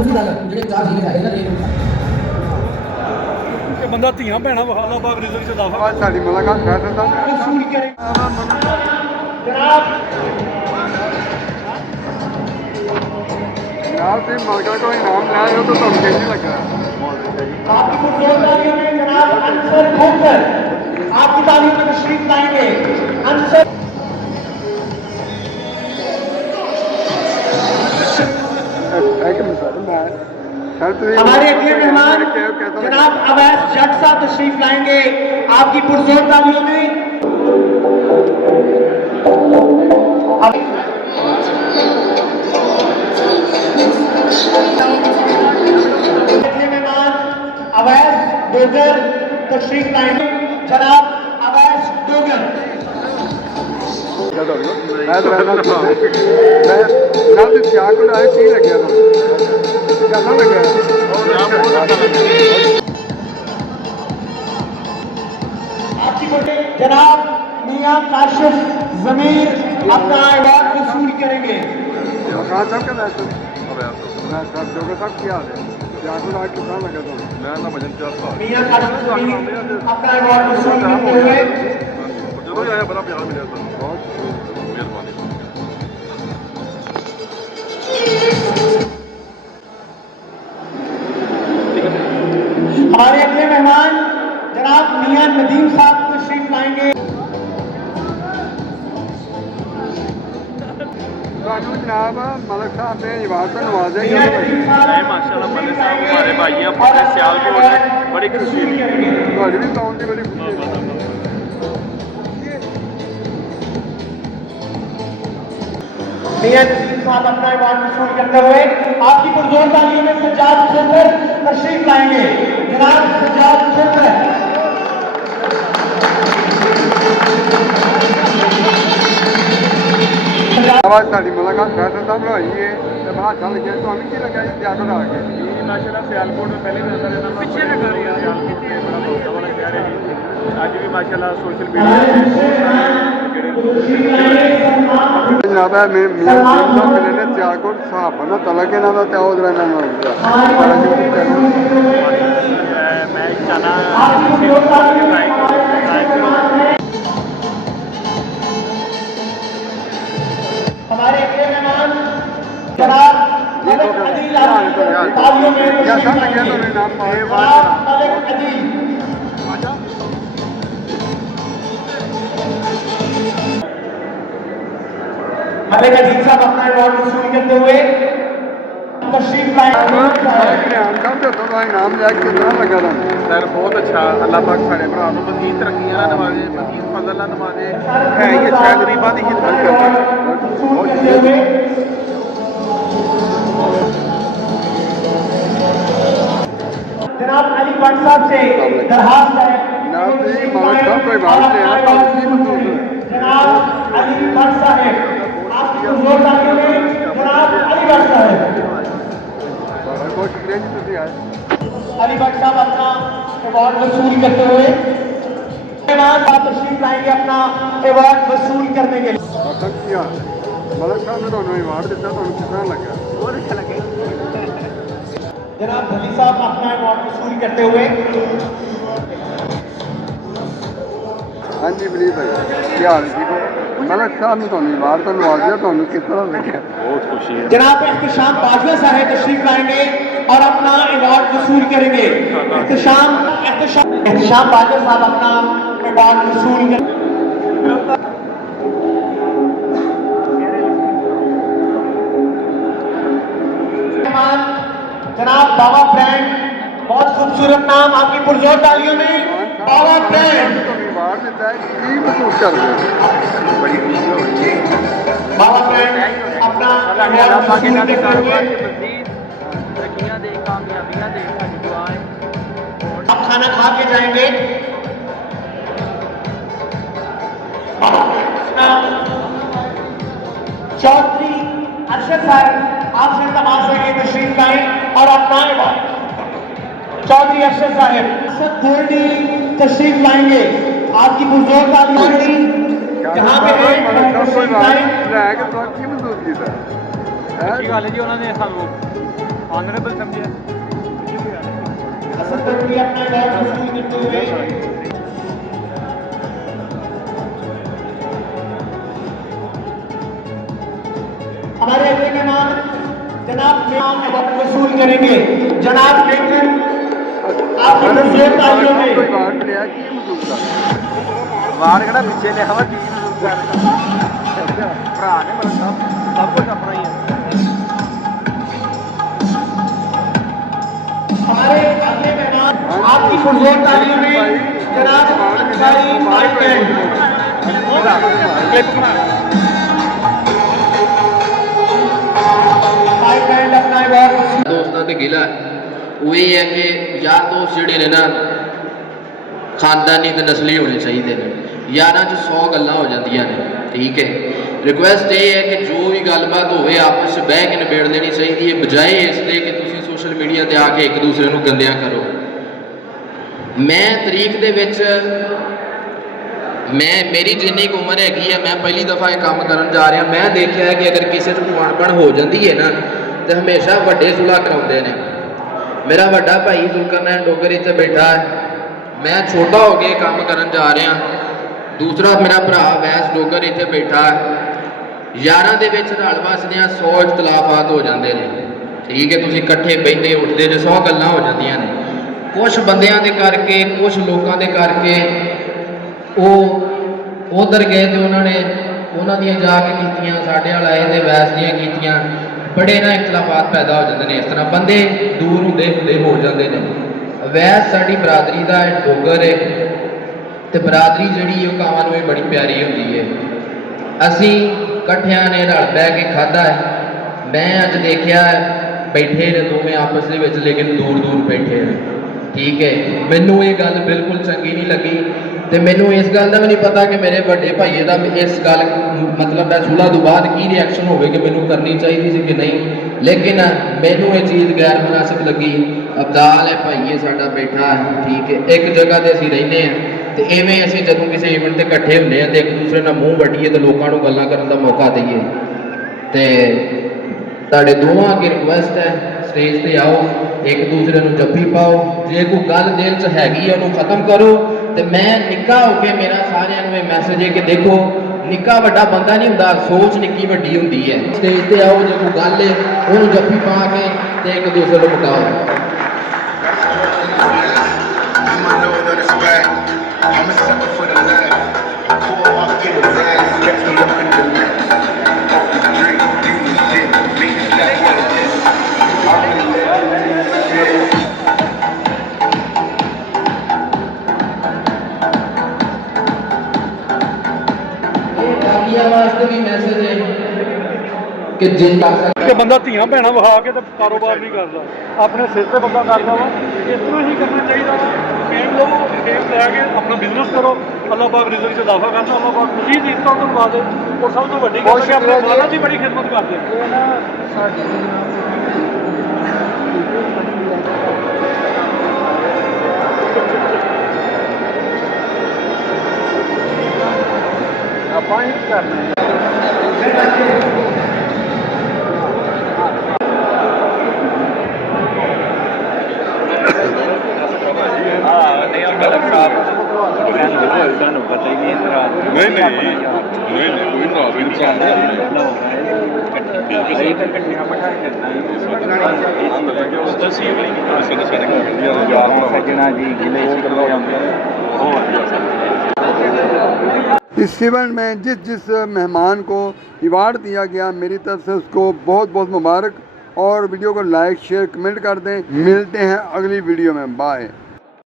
उसी गल जेह्ड़े 4 जिले है ना ਇਹ ਬੰਦਾ ਧੀਆਂ ਭੈਣਾਂ ਵਹਾਲਾ ਬਾਗ ਰਿਜ਼ਰਵ ਚ ਦਾਖਲ ਸਾਡੀ ਮੁਲਾਕਾਤ ਕਰ ਦਿੰਦਾ जनाब से मलका को इनाम लिया हो तो तुम कैसे लगा आपकी जोरदारियों में जनाब अंसर खोकर आपकी तालियों में तशरीफ लाएंगे अंसर हमारे अगले मेहमान जनाब अवैस जट साहब तशरीफ लाएंगे आपकी पुरजोर तालियों में अवैस डोगर तशरीफ लाएंगे जनाब अवैस डोगर आपकी बड़े जनाब मियां काशिफ जमीर अपना अवार्ड वसूल करेंगे मियां काशिफ जमीर अपना अवार्ड वसूल करते हुए बड़ा प्यार मिला था बहुत मेहरबानी हमारे अगले मेहमान जनाब मियां नदीम साहब तशरीफ लाएंगे जनाब मलिक साहब ने अवार्ड तो नवाजे माशाल्लाह मलिक साहब हमारे भाई हैं पूरे सियालकोट है बड़ी खुशी है ਤੁਹਾਡੀ ਵੀ ਪਾਉਣ ਦੀ ਬੜੀ ਖੁਸ਼ੀ ਹੈ मियां नदीम साहब अपना अवार्ड वसूल करते हुए आपकी पुरजोर तालियों में सज्जाद खोकर तशरीफ लाएंगे जनाब सज्जाद खोकर आवाज साड़ी मुलाकात कर दिंदा बनाई है ते बाहर चल गए तो हमें की लगा क्या करा के ये माशाल्लाह सियालकोट में पहले भी नजर रहता था पीछे लगा रही है सियालकोट में बड़ा बहुत बड़ा शहर है आज भी माशाल्लाह सोशल मीडिया जनाब है मियां साहब मिले ने सियालकोट साहब ना तलक इन्हां दा ते उधर इन्हां नु मैं चना हमारे अगले मेहमान जनाब मलिक अदील तालियों में तशरीफ लाएंगे जनाब मलिक अदील मलिक अदील साहब अपना अवार्ड वसूल करते हुए तशरीफ लाएंगे इनाम लिया कितना लगा था सर बहुत अच्छा अल्लाह पाक साढ़े भरा को मजीद तरक्कियां ना नवाजे मजीद फजल ना नवाजे है ये अच्छा गरीबां दी खिदमत करते वसूल करते हुए जनाब अली भट्ट साहब से दरखास्त है जनाब अली भट्ट साहब आपकी जोर तालियों में जनाब अली भट्ट साहब बहुत शुक्रिया जी तुम आए अली भट्ट साहब अपना अवार्ड वसूल करते हुए तशरीफ लाएंगे अपना अवार्ड वसूल करने के लिए मलिक साहब ने ਤੁਹਾਨੂੰ अवार्ड दिता ਤੁਹਾਨੂੰ कितना लगा बहुत अच्छा लगे जनाब भली साहब अपना अवार्ड वसूल करते हुए हाँ जी बली भाई क्या हाल ठीक हो मलिक साहब ने ਤੁਹਾਨੂੰ अवार्ड तो नवाजा ਤੁਹਾਨੂੰ कितना लगा बहुत खुशी है जनाब एहतशाम बाजवा साहब तशरीफ लाएंगे और अपना अवार्ड वसूल करेंगे एहतशाम बाजवा साहब अपना अवार्ड वसूल करेंगे जनाब बाबा ब्रांड बहुत खूबसूरत नाम आपकी पुरजोर तालियों में बाबा ब्रांड अवार्ड देता है की महसूस कर रहे हो बड़ी खुशी हो रही है बाबा ब्रांड अपना अवार्ड वसूल करते हुए आप खाना खा के जाएंगे चौधरी अरशद साहब आपसे तमाश है कि तशरीफ लाएं और अपना चौधरी अरशद साहब गोल्डी तशरीफ लाएंगे आपकी बुजुर्ग तालियों जहाँ पे है तशरीफ लाएं अच्छी गल है जी उन्होंने ऑनरेबल समझे असद गोल्डी अपना अवार्ड वसूल करते हुए हमारे अगले मेहमान जनाब मेहमान अवार्ड वसूल करेंगे। जनाब लेकिन आपको जोर तालियों में कोई बात नहीं है कि महसूस कर ਵਾਰ ਕਿਹੜਾ ਪਿੱਛੇ ਲਿਆ ਵਾ ਕੀ ਭਰਾ ਨੇ ਮਤਲਬ ਸਭ ਕੁਝ ਆਪਣਾ ਹੀ ਹੈ हमारे अगले मेहमान आपकी पुरजोर तालियों में जनाब अंसारी माइक ਕਲਿੱਪ ਬਣਾ अपना अवार्ड ਦੋਸਤਾਂ ਤੇ ਗਿਲਾ ਉਹ ਇਹ ਹੈ ਕਿ ਯਾਰ ਦੋਸਤ ਜਿਹੜੇ ਨੇ ਨਾ ਖਾਨਦਾਨੀ ਤੇ ਨਸਲੀ ਹੋਣੇ ਚਾਹੀਦੇ ਨੇ। ਯਾਰਾਂ 'ਚ 100 ਗੱਲਾਂ ਹੋ ਜਾਂਦੀਆਂ ਨੇ, ਠੀਕ ਹੈ। ਰਿਕੁਐਸਟ ਇਹ ਹੈ ਕਿ ਜੋ ਵੀ ਗੱਲਬਾਤ ਹੋਵੇ ਆਪਸ 'ਚ ਬਹਿ ਕੇ ਨਿਬੇੜ ਦੇਣੀ ਚਾਹੀਦੀ ਹੈ, ਬਜਾਏ ਇਸ ਦੇ ਕਿ ਤੁਸੀਂ ਸੋਸ਼ਲ ਮੀਡੀਆ ਤੇ ਆ ਕੇ ਇੱਕ ਦੂਸਰੇ ਨੂੰ ਗੰਦਿਆਂ ਕਰੋ। ਮੈਂ ਤਰੀਕ ਦੇ ਵਿੱਚ ਮੇਰੀ ਜਿੰਨੀ ਕੁ ਉਮਰ ਹੈਗੀ ਹੈ, ਮੈਂ ਪਹਿਲੀ ਦਫਾ ਇਹ ਕੰਮ ਕਰਨ ਜਾ ਰਿਹਾ। ਮੈਂ ਦੇਖਿਆ ਹੈ ਕਿ ਅਗਰ ਕਿਸੇ 'ਚ ਅਣਬਣ ਹੋ ਜਾਂਦੀ ਹੈ ਨਾ ਤੇ ਹਮੇਸ਼ਾ ਵੱਡੇ ਸੁਲ੍ਹਾ ਕਰਾਉਂਦੇ ਨੇ। ਮੇਰਾ ਵੱਡਾ ਭਾਈ ਜ਼ੁਲਕਰਨੈਨ ਡੋਗਰ ਇੱਥੇ ਬੈਠਾ ਹੈ, ਮੈਂ ਛੋਟਾ ਹੋ ਕੇ ਕੰਮ ਕਰਨ ਜਾ ਰਿਹਾ। ਦੂਸਰਾ ਮੇਰਾ ਭਰਾ ਵੈਸ ਡੋਗਰ ਇੱਥੇ ਬੈਠਾ ਹੈ। ਯਾਰਾਂ ਦੇ ਵਿੱਚ ਰਲ ਵਸਦਿਆਂ 100 ਇਖਤਲਾਫਾਤ ਹੋ ਜਾਂਦੇ ਨੇ, ਠੀਕ ਹੈ। ਤੁਸੀਂ ਇਕੱਠੇ ਬਹਿੰਦੇ ਉੱਠਦੇ ਜੇ 100 ਗੱਲਾਂ ਹੋ ਜਾਂਦੀਆਂ ਨੇ। ਕੁਛ ਬੰਦਿਆਂ ਦੇ ਕਰਕੇ, ਕੁਛ ਲੋਕਾਂ ਦੇ ਕਰਕੇ ਉਹ ਉਧਰ ਗਏ ਤੇ ਉਹਨਾਂ ਦੀਆਂ ਜਾ ਕੇ ਕੀਤੀਆਂ, ਸਾਡੇ ਵਾਲ ਆਏ ਤੇ ਵੈਸ ਦੀਆਂ ਕੀਤੀਆਂ। ਬੜੇ ਨਾ ਇਖਤਲਾਫਾਤ ਪੈਦਾ ਹੋ ਜਾਂਦੇ ਨੇ। ਇਸ ਤਰ੍ਹਾਂ ਬੰਦੇ ਦੂਰ ਹੁੰਦੇ ਹੋ ਜਾਂਦੇ ਨੇ। ਵੈਸ ਸਾਡੀ ਬਰਾਦਰੀ ਦਾ ਡੋਗਰ ਹੈ ਤੇ ਬਰਾਦਰੀ ਜਿਹੜੀ ਉਹ ਕਾਵਾਂ ਨੂੰ ਵੀ ਬੜੀ ਪਿਆਰੀ ਹੁੰਦੀ ਹੈ। ਅਸੀਂ ਇਕੱਠਿਆਂ ਨੇ ਰਲ ਬਹਿ ਕੇ ਖਾਧਾ ਹੈ। ਮੈਂ ਅੱਜ ਦੇਖਿਆ ਬੈਠੇ ਨੇ ਦੋਵੇਂ ਆਪਸ ਦੇ ਵਿੱਚ, ਲੇਕਿਨ ਦੂਰ ਦੂਰ ਬੈਠੇ ਨੇ, ਠੀਕ ਹੈ। ਮੈਨੂੰ ਇਹ ਗੱਲ ਬਿਲਕੁਲ ਚੰਗੀ ਨਹੀਂ ਲੱਗੀ ਤੇ ਮੈਨੂੰ ਇਸ ਗੱਲ ਦਾ ਵੀ ਨਹੀਂ ਪਤਾ ਕਿ ਮੇਰੇ ਵੱਡੇ ਭਾਈਏ ਦਾ ਇਸ ਗੱਲ ਮਤਲਬ ਹੈ ਸੁਲ੍ਹਾ ਤੋਂ ਬਾਅਦ ਕੀ ਰਿਐਕਸ਼ਨ ਹੋਵੇ, ਕਿ ਮੈਨੂੰ ਕਰਨੀ ਚਾਹੀਦੀ ਸੀ ਕਿ ਨਹੀਂ। ਲੇਕਿਨ ਮੈਨੂੰ ਇਹ ਚੀਜ਼ ਗੈਰ ਮੁਨਾਸਿਬ ਲੱਗੀ। ਅਬਦਾਲ ਹੈ ਭਾਈਏ ਸਾਡਾ ਬੈਠਾ ਹੈ, ਠੀਕ ਹੈ। ਇੱਕ ਜਗ੍ਹਾ ਤੇ ਅਸੀਂ ਰਹਿੰਦੇ ਹਾਂ ਤੇ ਐਵੇਂ ਅਸੀਂ ਜਦੋਂ ਕਿਸੇ ਇਵੈਂਟ ਤੇ ਇਕੱਠੇ ਹੁੰਦੇ ਹਾਂ ਤੇ ਇੱਕ ਦੂਸਰੇ ਨਾਲ ਮੂੰਹ ਵੱਢੀਏ ਤੇ ਲੋਕਾਂ ਨੂੰ ਗੱਲਾਂ ਕਰਨ ਦਾ ਮੌਕਾ ਦਈਏ। ਤੇ ਤੁਹਾਡੇ ਦੋਵਾਂ ਅੱਗੇ ਰਿਕੁਐਸਟ ਹੈ, ਸਟੇਜ ਤੇ ਆਓ, ਇੱਕ ਦੂਸਰੇ ਨੂੰ ਜੱਫੀ ਪਾਓ। ਜੇ ਕੋਈ ਗੱਲ ਦਿਲ 'ਚ ਹੈਗੀ ਉਹਨੂੰ ਖਤਮ ਕਰੋ। ਤੇ ਮੈਂ ਨਿੱਕਾ ਹੋ ਕੇ ਮੇਰਾ ਸਾਰਿਆਂ ਨੂੰ ਇਹ ਮੈਸੇਜ ਹੈ ਕਿ ਦੇਖੋ, ਨਿੱਕਾ ਵੱਡਾ ਬੰਦਾ ਨਹੀਂ ਹੁੰਦਾ, ਸੋਚ ਨਿੱਕੀ ਵੱਡੀ ਹੁੰਦੀ ਹੈ। ਸਟੇਜ ਤੇ ਆਓ, ਜੇ ਕੋਈ ਗੱਲ ਹੈ ਉਹਨੂੰ ਜੱਫੀ ਪਾ ਕੇ ਤੇ ਇੱਕ ਦੂਸਰੇ ਨੂੰ ਮੁਕਾਓ। ਵਾਸਤੇ ਵੀ ਮੈਸੇਜ ਹੈ ਕਿ ਜਿੰਦਾ ਕਿ ਬੰਦਾ ਧੀਆਂ ਭੈਣਾਂ ਵਹਾ ਕੇ ਤੇ ਕਾਰੋਬਾਰ ਨਹੀਂ ਕਰਦਾ, ਆਪਣੇ ਸਿਰ ਤੇ ਬੰਦਾ ਕਰਦਾ ਵਾ। ਇਸ ਤਰ੍ਹਾਂ ਹੀ ਕਰਨਾ ਚਾਹੀਦਾ ਵਾ। ਫੇਮ ਲਓ, ਫੇਮ ਲੈ ਕੇ ਆਪਣਾ ਬਿਜ਼ਨਸ ਕਰੋ। ਅੱਲਾਹ ਪਾਕ ਰਿਜ਼ਕ 'ਚ ਇਜ਼ਾਫਾ ਕਰਦਾ, ਅੱਲਾਹ ਪਾਕ ਮਜ਼ੀਦ ਇੱਜ਼ਤਾਂ ਤੋਂ ਪਾ ਦੇ। ਔਰ ਸਭ ਤੋਂ ਵੱਡੀ ਗੱਲ ਹੈ ਕਿ ਆਪਣੇ ਮਾਲਾਂ ਦੀ ਬੜੀ ਖਿਦਮਤ ਕਰਦੇ ਆਪਾਂ ਹੀ ਕਰਨਾ ਹੈ। ਸਾਨੂੰ ਪਤਾ ਹੀ ਨਹੀਂ ਇਸ ਤਰ੍ਹਾਂ ਨਹੀਂ ਕੋਈ ਰਾਤ ਨਹੀਂ ਇਹ ਤਾਂ ਇਕੱਠੀਆਂ ਬਿਠਾ ਕੇ ਸੱਜਣਾ ਜੀ ਗਿਲੇ ਸ਼ਿਕਵੇ ਆਉਂਦੇ इस इवेंट में जिस मेहमान को अवार्ड दिया गया, मेरी तरफ से उसको बहुत बहुत मुबारक। और वीडियो को लाइक शेयर कमेंट कर दें। मिलते हैं अगली वीडियो में, बाय।